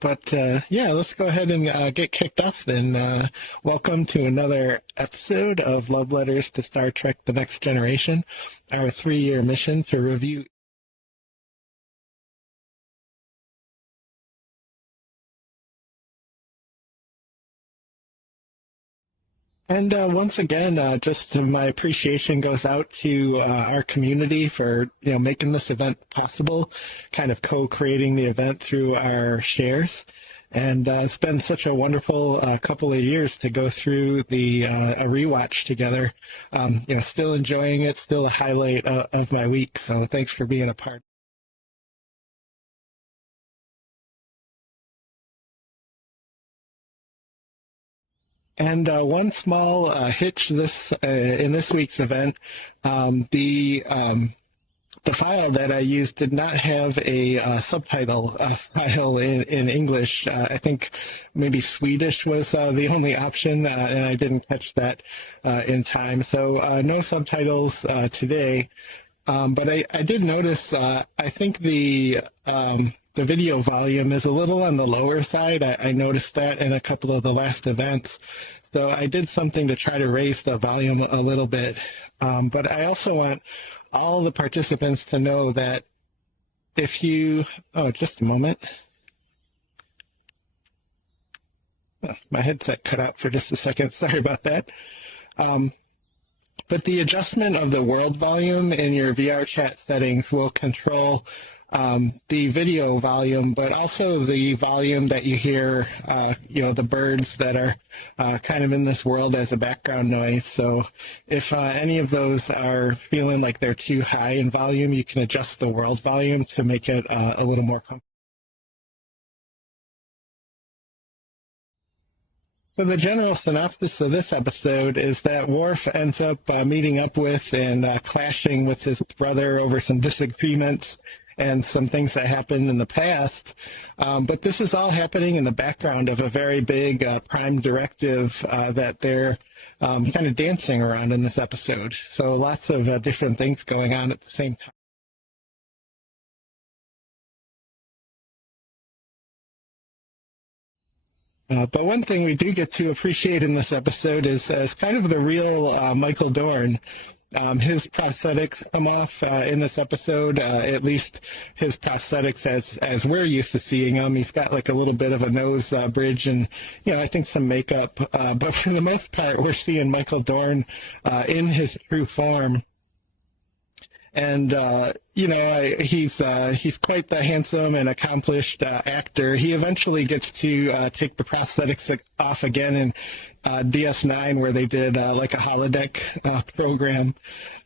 But yeah, let's go ahead and get kicked off then. Welcome to another episode of Love Letters to Star Trek The Next Generation, our 3-year mission to review. And once again, just my appreciation goes out to our community for making this event possible, kind of co-creating the event through our shares. And it's been such a wonderful couple of years to go through a rewatch together. Still enjoying it, still a highlight of my week. So thanks for being a part. And one small hitch in this week's event, the file that I used did not have a subtitle file in English. I think maybe Swedish was the only option, and I didn't catch that in time. So no subtitles today. But I did notice, I think the video volume is a little on the lower side. I noticed that in a couple of the last events. So I did something to try to raise the volume a little bit. But I also want all the participants to know that just a moment. Oh, my headset cut out for just a second. Sorry about that. But the adjustment of the world volume in your VR chat settings will control the video volume, but also the volume that you hear, the birds that are kind of in this world as a background noise. So if any of those are feeling like they're too high in volume, you can adjust the world volume to make it a little more comfortable. So the general synopsis of this episode is that Worf ends up meeting up with and clashing with his brother over some disagreements and some things that happened in the past. But this is all happening in the background of a very big prime directive that they're kind of dancing around in this episode. So lots of different things going on at the same time. But one thing we do get to appreciate in this episode is kind of the real Michael Dorn. His prosthetics come off in this episode, at least his prosthetics as we're used to seeing him. He's got like a little bit of a nose bridge and, I think some makeup. But for the most part, we're seeing Michael Dorn in his true form. And he's quite the handsome and accomplished actor. He eventually gets to take the prosthetics off again in DS9, where they did like a holodeck program.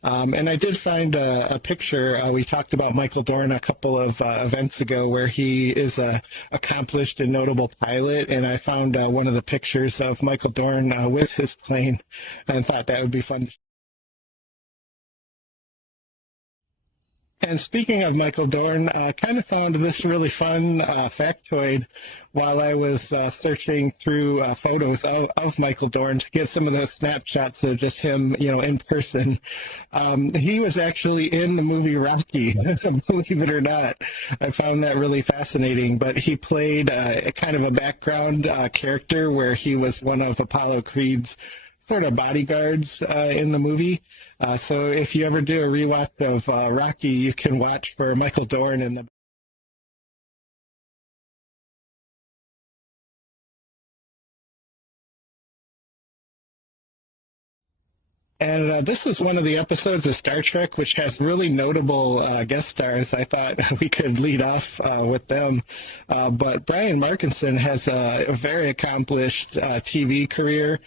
And I did find a picture. We talked about Michael Dorn a couple of events ago, where he is a accomplished and notable pilot. And I found one of the pictures of Michael Dorn with his plane, and thought that would be fun. And speaking of Michael Dorn, I kind of found this really fun factoid while I was searching through photos of Michael Dorn to get some of those snapshots of just him, in person. He was actually in the movie Rocky, believe it or not. I found that really fascinating. But he played a kind of a background character where he was one of Apollo Creed's sort of bodyguards in the movie. So if you ever do a rewatch of Rocky, you can watch for Michael Dorn in the. And this is one of the episodes of Star Trek which has really notable guest stars. I thought we could lead off with them. But Brian Markinson has a very accomplished TV career.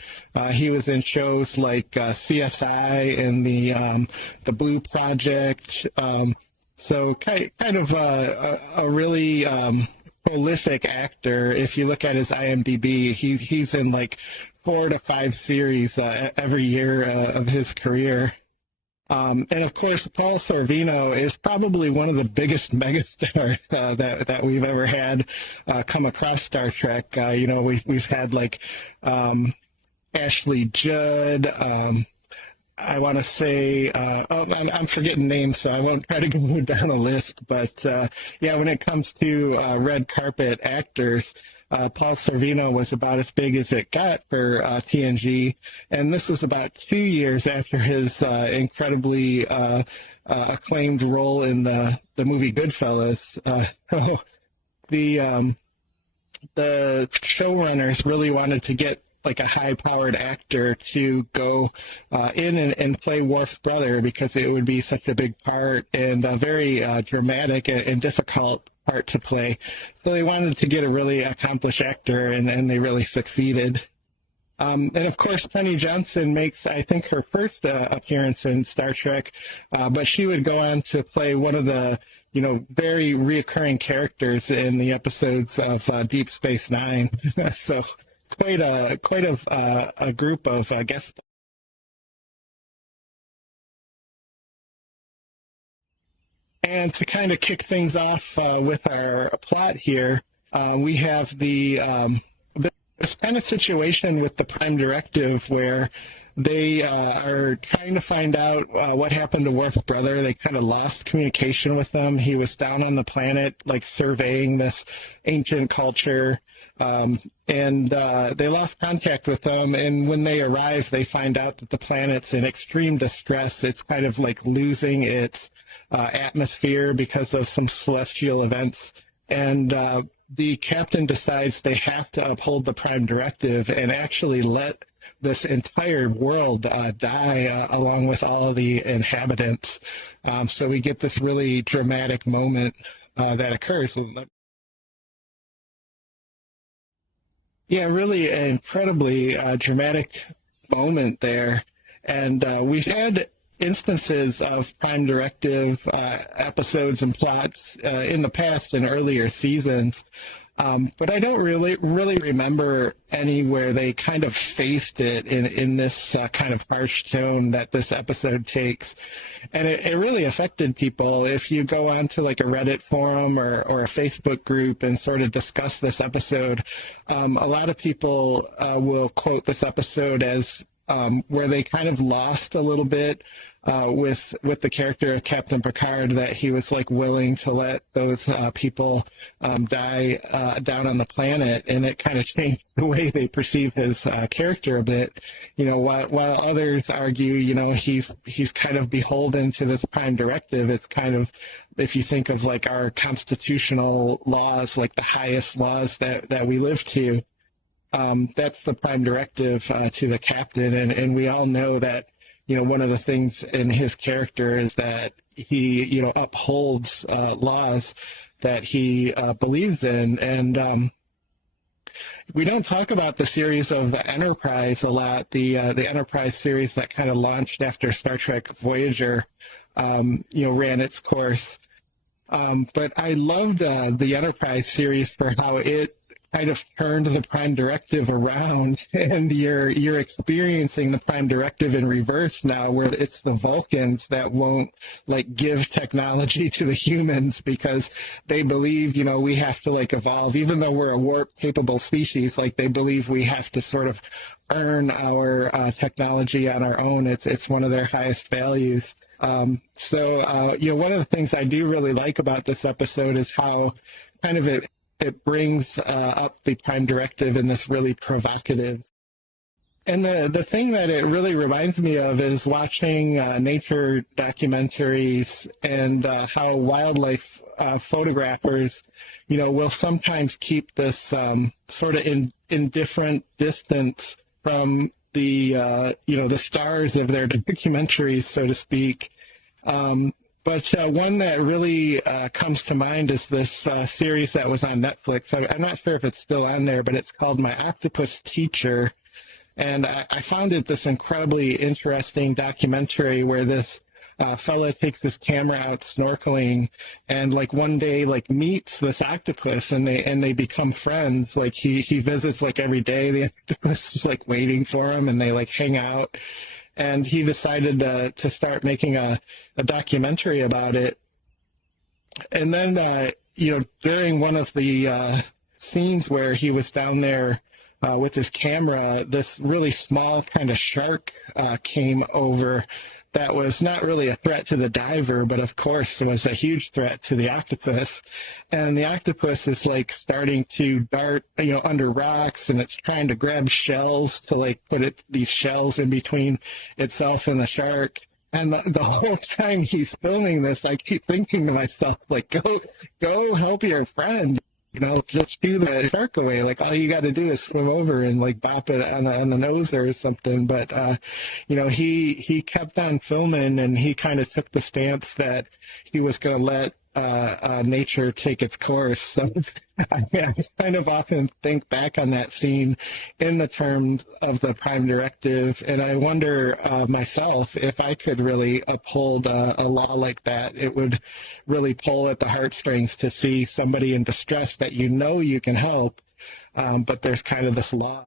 He was in shows like CSI and the Blue Project. So kind of a really prolific actor. If you look at his IMDb, he's in like 4 to 5 series every year of his career. And of course, Paul Sorvino is probably one of the biggest megastars that we've ever had come across Star Trek. We've had like Ashley Judd, I want to say, I'm forgetting names, so I won't try to go down a list. But yeah, when it comes to red carpet actors, Paul Sorvino was about as big as it got for TNG, and this was about 2 years after his incredibly acclaimed role in the movie Goodfellas. The the showrunners really wanted to get like a high-powered actor to go in and play Worf's brother because it would be such a big part and a very dramatic and difficult part to play. So they wanted to get a really accomplished actor, and they really succeeded. And of course, Penny Johnson makes, I think, her first appearance in Star Trek, but she would go on to play one of the, very reoccurring characters in the episodes of Deep Space Nine. So quite a group of guest. And to kind of kick things off with our plot here, we have this kind of situation with the Prime Directive where they are trying to find out what happened to Worf's brother. They kind of lost communication with him. He was down on the planet, like surveying this ancient culture, and they lost contact with him. And when they arrive, they find out that the planet's in extreme distress. It's kind of like losing its atmosphere because of some celestial events. And the captain decides they have to uphold the Prime Directive and actually let this entire world die along with all of the inhabitants. So we get this really dramatic moment that occurs. Yeah, really an incredibly dramatic moment there. And we've had instances of Prime Directive episodes and plots in the past in earlier seasons. But I don't really remember any where they kind of faced it in this kind of harsh tone that this episode takes. And it really affected people. If you go onto like a Reddit forum or a Facebook group and sort of discuss this episode, a lot of people will quote this episode as where they kind of lost a little bit with the character of Captain Picard, that he was like willing to let those people die down on the planet, and it kind of changed the way they perceive his character a bit. While others argue, he's kind of beholden to this Prime Directive. It's kind of, if you think of like our constitutional laws, like the highest laws that we live to. That's the Prime Directive to the captain, and we all know that one of the things in his character is that he upholds laws that he believes in, and we don't talk about the series of the Enterprise a lot. The Enterprise series that kind of launched after Star Trek Voyager, ran its course. But I loved the Enterprise series for how it kind of turned the Prime Directive around, and you're experiencing the Prime Directive in reverse now, where it's the Vulcans that won't like give technology to the humans because they believe we have to like evolve, even though we're a warp capable species. Like they believe we have to sort of earn our technology on our own. It's one of their highest values. So one of the things I do really like about this episode is how kind of it brings up the Prime Directive in this really provocative. And the thing that it really reminds me of is watching nature documentaries and how wildlife photographers, will sometimes keep this sort of indifferent distance from the, the stars of their documentaries, so to speak. But one that really comes to mind is this series that was on Netflix. I'm not sure if it's still on there, but it's called My Octopus Teacher. And I found it this incredibly interesting documentary where this fella takes his camera out snorkeling and like one day like meets this octopus, and they become friends. Like he visits like every day. The octopus is like waiting for him, and they like hang out. And he decided to start making a documentary about it. And then, during one of the scenes where he was down there with his camera, this really small kind of shark came over that was not really a threat to the diver, but of course it was a huge threat to the octopus. And the octopus is like starting to dart, under rocks, and it's trying to grab shells to like these shells in between itself and the shark. And the whole time he's filming this, I keep thinking to myself, like, go help your friend. Just shoo the shark away. Like, all you got to do is swim over and like bop it on the nose or something. But he kept on filming, and he kind of took the stance that he was going to let nature take its course. So I kind of often think back on that scene in the terms of the Prime Directive, and I wonder myself if I could really uphold a law like that. It would really pull at the heartstrings to see somebody in distress that you can help, but there's kind of this law.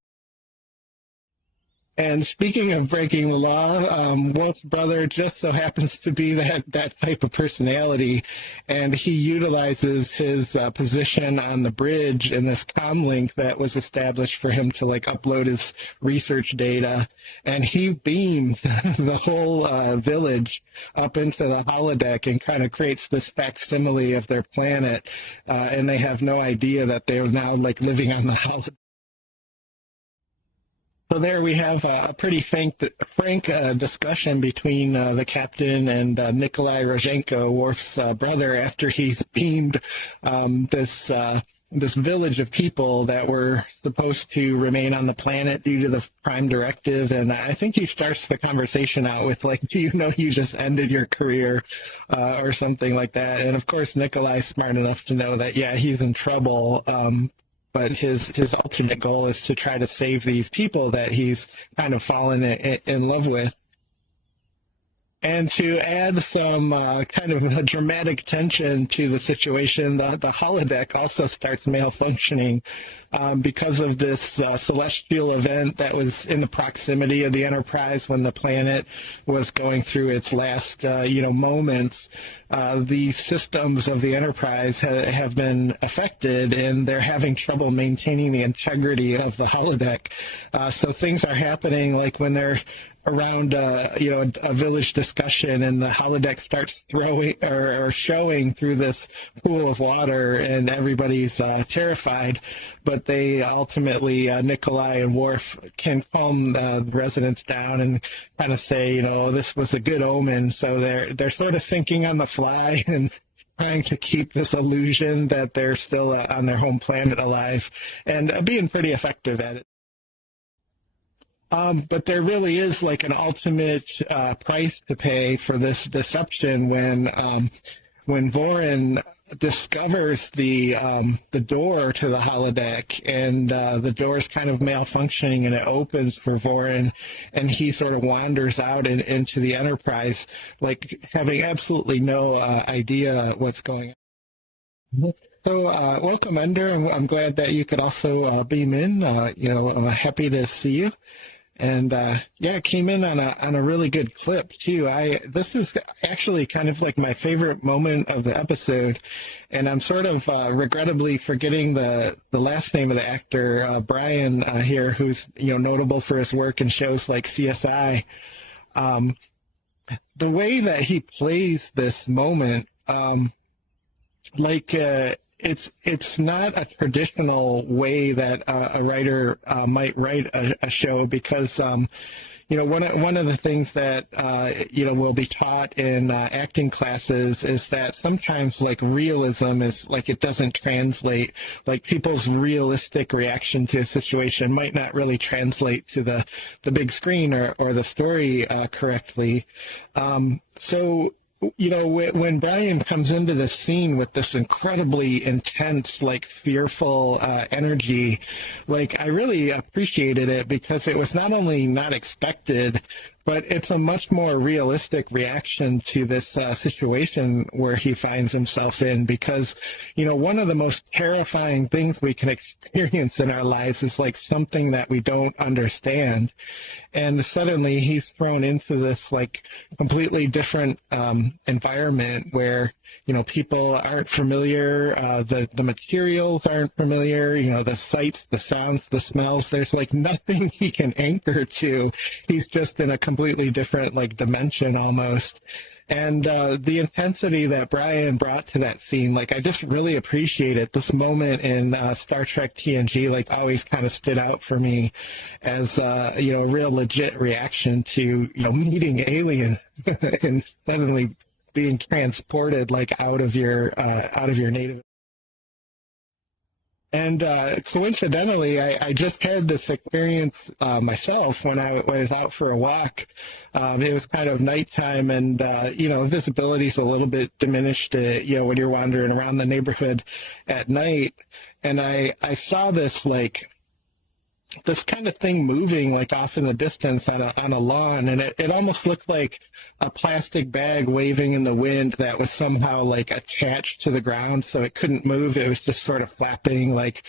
And speaking of breaking the law, Wolf's brother just so happens to be that type of personality, and he utilizes his position on the bridge in this comlink that was established for him to like upload his research data, and he beams the whole village up into the holodeck and kind of creates this facsimile of their planet, and they have no idea that they're now like living on the holodeck. So there we have a pretty frank discussion between the captain and Nikolai Rozhenko, Worf's brother, after he's beamed this village of people that were supposed to remain on the planet due to the Prime Directive. And I think he starts the conversation out with, like, do you know you just ended your career, or something like that. And of course, Nikolai's smart enough to know that, yeah, he's in trouble. But his ultimate goal is to try to save these people that he's kind of fallen in love with. And to add some kind of a dramatic tension to the situation, the holodeck also starts malfunctioning because of this celestial event that was in the proximity of the Enterprise when the planet was going through its last moments. The systems of the Enterprise have been affected, and they're having trouble maintaining the integrity of the holodeck. So things are happening like when they're around a village discussion, and the holodeck starts throwing or showing through this pool of water, and everybody's terrified. But they ultimately, Nikolai and Worf, can calm the residents down and kind of say, this was a good omen. So they're sort of thinking on the fly and trying to keep this illusion that they're still on their home planet alive, and being pretty effective at it. But there really is like an ultimate price to pay for this deception when Vorin discovers the door to the holodeck, and the door is kind of malfunctioning, and it opens for Vorin, and he sort of wanders out into the Enterprise, like having absolutely no idea what's going on. So welcome, Ender, and I'm glad that you could also beam in. Happy to see you. And it came in on a really good clip too. This is actually kind of like my favorite moment of the episode, and I'm sort of regrettably forgetting the last name of the actor, Brian here, who's notable for his work in shows like CSI. The way that he plays this moment, it's not a traditional way that a writer might write a show, because one of the things that will be taught in acting classes is that sometimes like realism is like it doesn't translate, like people's realistic reaction to a situation might not really translate to the big screen or the story correctly. So when Brian comes into this scene with this incredibly intense, like fearful energy, like I really appreciated it, because it was not only not expected, but it's a much more realistic reaction to this situation where he finds himself in, because, one of the most terrifying things we can experience in our lives is like something that we don't understand. And suddenly he's thrown into this like completely different environment where people aren't familiar, the materials aren't familiar, the sights, the sounds, the smells. There's like nothing he can anchor to. He's just in a completely different like dimension almost. And the intensity that Brian brought to that scene, like, I just really appreciate it. This moment in Star Trek TNG, like, always kind of stood out for me as, a real legit reaction to, meeting aliens and suddenly being transported, like, out of your native. And coincidentally, I just had this experience myself when I was out for a walk. It was kind of nighttime, and visibility's a little bit diminished. When you're wandering around the neighborhood at night, and I saw this kind of thing moving like off in the distance on a lawn, and it almost looked like a plastic bag waving in the wind that was somehow like attached to the ground so it couldn't move. It was just sort of flapping like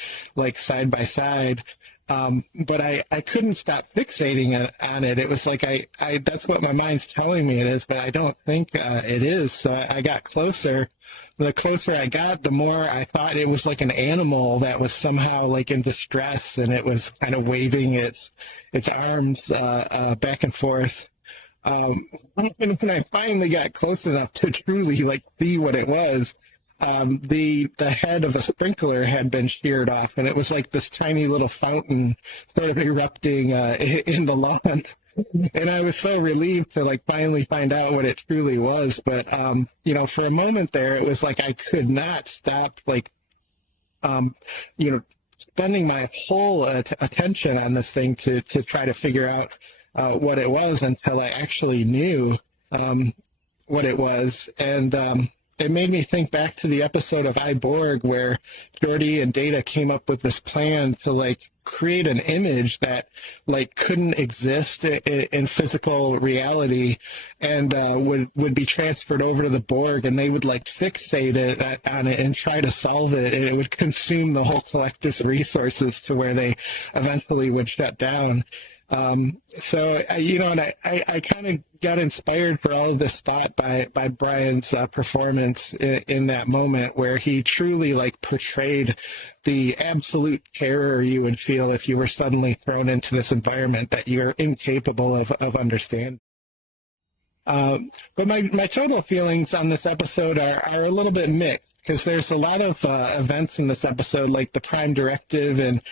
side by side. But I couldn't stop fixating on it. It was like that's what my mind's telling me it is, but I don't think it is. So I got closer. The closer I got, the more I thought it was like an animal that was somehow like in distress, and it was kind of waving its arms back and forth. And when I finally got close enough to truly like see what it was, the head of a sprinkler had been sheared off, and it was like this tiny little fountain sort of erupting in the lawn. And I was so relieved to like finally find out what it truly was. But for a moment there, it was like I could not stop like spending my whole attention on this thing to try to figure out what it was until I actually knew what it was. And it made me think back to the episode of I, Borg where Geordi and Data came up with this plan to like create an image that like couldn't exist in physical reality, and would be transferred over to the Borg, and they would like fixate on it and try to solve it, and it would consume the whole collective's resources to where they eventually would shut down. So I kind of got inspired for all of this thought by Brian's performance in that moment, where he truly like portrayed the absolute terror you would feel if you were suddenly thrown into this environment that you're incapable of understanding. But my total feelings on this episode are a little bit mixed, because there's a lot of events in this episode, like the Prime Directive and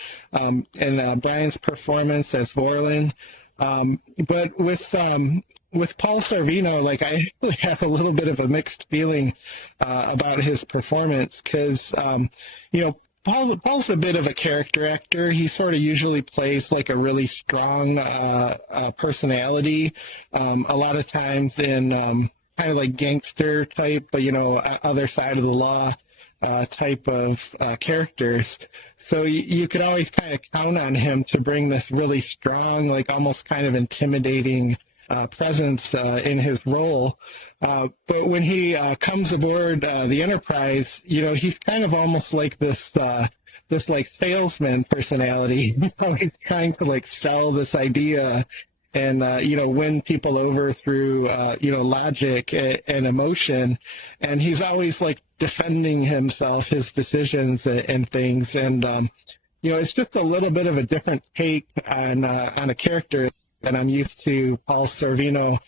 Brian's performance as Vorlin. But with Paul Sorvino, like I actually have a little bit of a mixed feeling about his performance, because Paul's a bit of a character actor. He sort of usually plays like a really strong personality, a lot of times in kind of like gangster type, but other side of the law type of characters. So you could always kind of count on him to bring this really strong, like almost kind of intimidating presence in his role. But when he comes aboard the Enterprise, he's kind of almost like this like salesman personality. He's trying to like sell this idea and win people over through logic and emotion, and he's always like defending himself, his decisions and things, and it's just a little bit of a different take on a character that I'm used to Paul Sorvino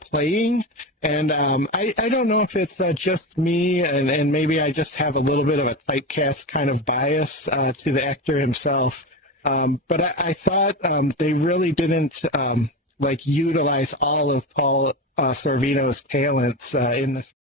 playing. And I don't know if it's just me, and maybe I just have a little bit of a typecast kind of bias to the actor himself. But I thought they really didn't like utilize all of Paul Sorvino's talents in this.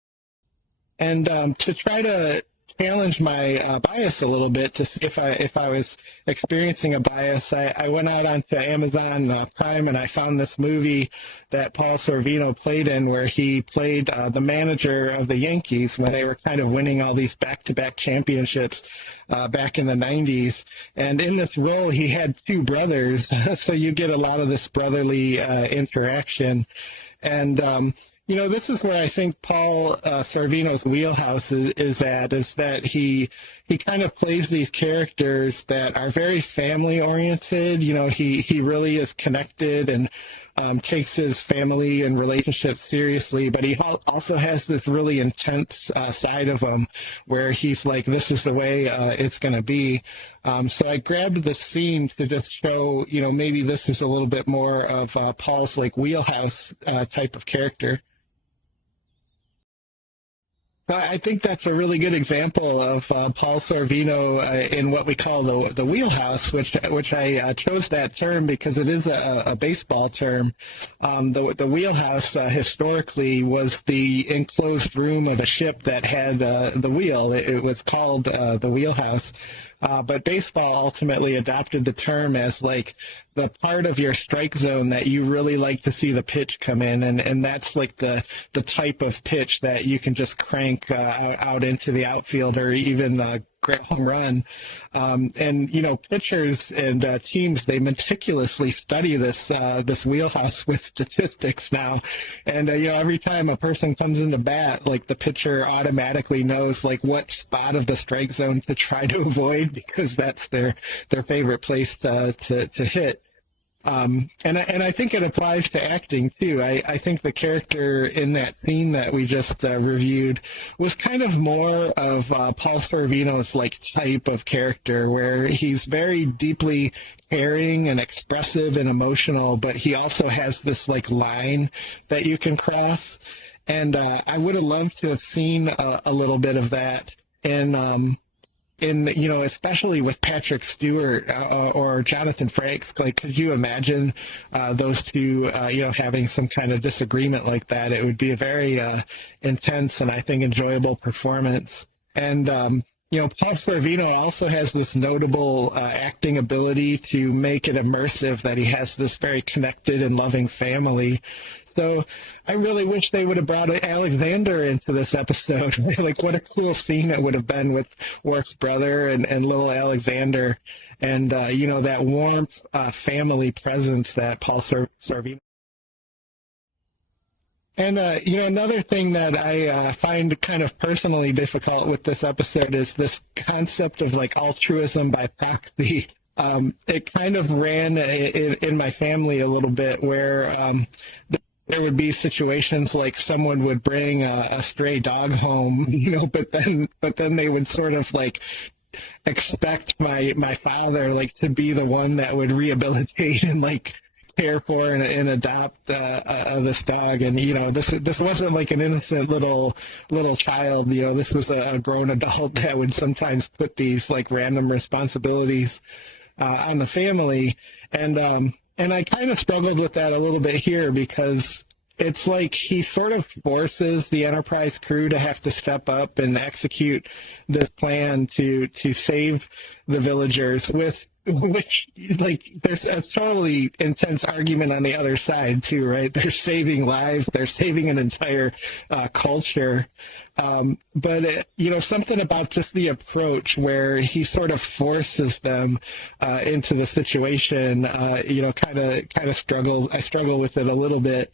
And to try to challenge my bias a little bit to see if I was experiencing a bias. I went out onto Amazon Prime and I found this movie that Paul Sorvino played in, where he played the manager of the Yankees when they were kind of winning all these back-to-back championships back in the 90s. And in this role, he had two brothers, so you get a lot of this brotherly interaction. And this is where I think Paul Sorvino's wheelhouse is that he kind of plays these characters that are very family oriented. He really is connected and takes his family and relationships seriously, but he also has this really intense side of him where he's like, this is the way it's going to be. So I grabbed the scene to just show, maybe this is a little bit more of Paul's like wheelhouse type of character. I think that's a really good example of Paul Sorvino in what we call the wheelhouse, which I chose that term because it is a baseball term. The wheelhouse historically was the enclosed room of a ship that had the wheel. It was called the wheelhouse. But baseball ultimately adopted the term as like the part of your strike zone that you really like to see the pitch come in, and that's like the type of pitch that you can just crank out into the outfield or even grand home run. And pitchers and teams, they meticulously study this wheelhouse with statistics now. And every time a person comes into bat, like the pitcher automatically knows like what spot of the strike zone to try to avoid because that's their favorite place to hit. And I think it applies to acting too. I think the character in that scene that we just reviewed was kind of more of Paul Sorvino's like type of character, where he's very deeply caring and expressive and emotional, but he also has this like line that you can cross. And I would have loved to have seen a little bit of that especially with Patrick Stewart or Jonathan Frakes. Like, could you imagine those two, having some kind of disagreement like that? It would be a very intense and I think enjoyable performance. And Paul Sorvino also has this notable acting ability to make it immersive, that he has this very connected and loving family. So I really wish they would have brought Alexander into this episode. Like, what a cool scene it would have been with Worf's brother and little Alexander, and that warm family presence that Paul Sorvino. And another thing that I find kind of personally difficult with this episode is this concept of like altruism by proxy. It kind of ran in my family a little bit, where there would be situations like someone would bring a stray dog home, but then they would sort of like expect my father like to be the one that would rehabilitate and like care for and adopt this dog. And this wasn't like an innocent little child. This was a grown adult that would sometimes put these like random responsibilities on the family. And I kind of struggled with that a little bit here, because it's like he sort of forces the Enterprise crew to have to step up and execute this plan to save the villagers, which like there's a totally intense argument on the other side too, right? They're saving lives, they're saving an entire culture. But something about just the approach where he sort of forces them into the situation, kind of struggles. I struggle with it a little bit.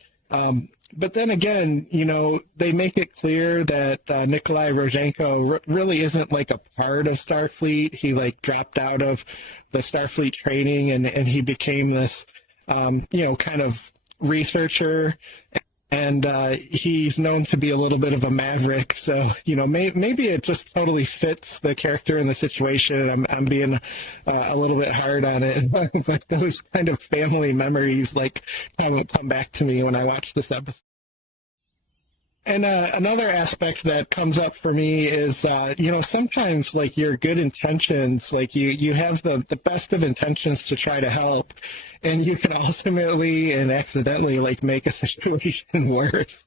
But then again, they make it clear that Nikolai Rozhenko really isn't like a part of Starfleet. He like dropped out of the Starfleet training and he became this, kind of researcher. And he's known to be a little bit of a maverick. So, maybe it just totally fits the character and the situation. I'm being a little bit hard on it. But those kind of family memories like come back to me when I watch this episode. And another aspect that comes up for me is, sometimes like your good intentions, like you have the best of intentions to try to help, and you can ultimately and accidentally like make a situation worse.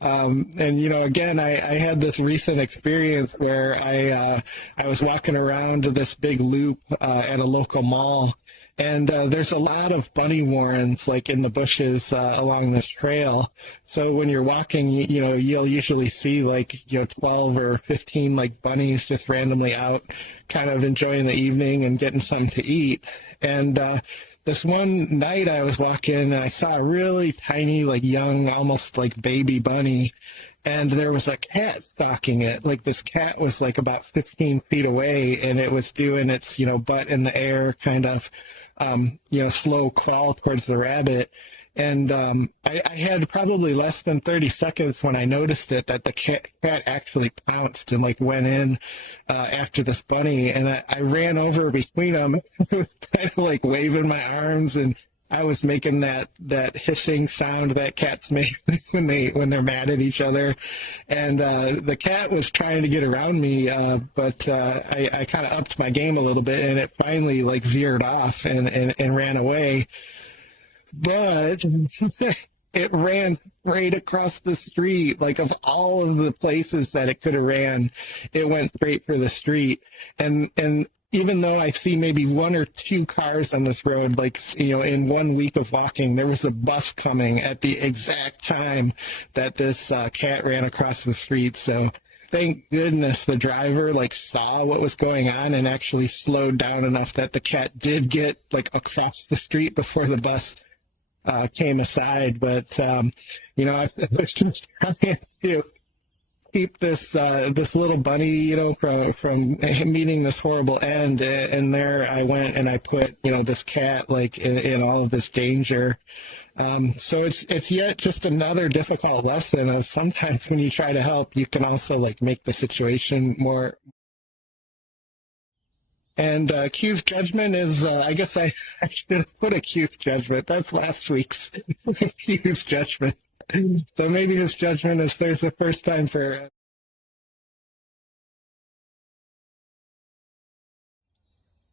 And again, I had this recent experience where I was walking around this big loop at a local mall, and there's a lot of bunny warrens like in the bushes along this trail. So when you're walking, you'll usually see like 12 or 15 like bunnies just randomly out, kind of enjoying the evening and getting something to eat. And this one night I was walking and I saw a really tiny, like young, almost like baby bunny, and there was a cat stalking it. Like this cat was like about 15 feet away, and it was doing its, butt in the air, kind of, slow crawl towards the rabbit. And I had probably less than 30 seconds when I noticed it that the cat actually pounced and like went in after this bunny, and I ran over between them. I was kind of like waving my arms, and I was making that hissing sound that cats make when they're mad at each other. And the cat was trying to get around me, but I kind of upped my game a little bit, and it finally like veered off and ran away. But it ran straight across the street. Like of all of the places that it could have ran, it went straight for the street. And even though I see maybe one or two cars on this road, like in 1 week of walking, there was a bus coming at the exact time that this cat ran across the street. So thank goodness the driver like saw what was going on and actually slowed down enough that the cat did get like across the street before the bus came aside. But I was just trying to keep this little bunny, from meeting this horrible end. And there I went and I put this cat like in all of this danger. So it's yet just another difficult lesson of sometimes when you try to help, you can also like make the situation more. And Q's judgment is, I guess I should have put a Q's judgment. That's last week's Q's judgment. So maybe his judgment is there's the first time for.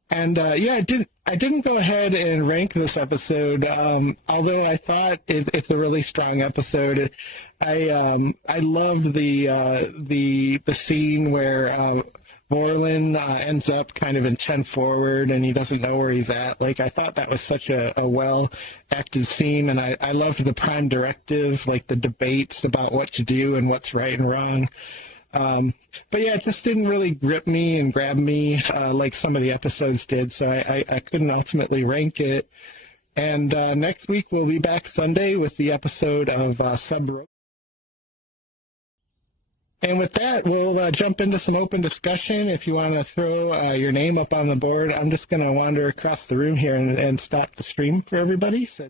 And yeah, I didn't go ahead and rank this episode, although I thought it's a really strong episode. I loved the scene where Vorlin ends up kind of in 10 forward and he doesn't know where he's at. Like, I thought that was such a well acted scene, and I loved the prime directive, like the debates about what to do and what's right and wrong. But yeah, it just didn't really grip me and grab me like some of the episodes did, so I couldn't ultimately rank it. And next week we'll be back Sunday with the episode of Sub. And with that, we'll jump into some open discussion. If you want to throw your name up on the board, I'm just going to wander across the room here and stop the stream for everybody. So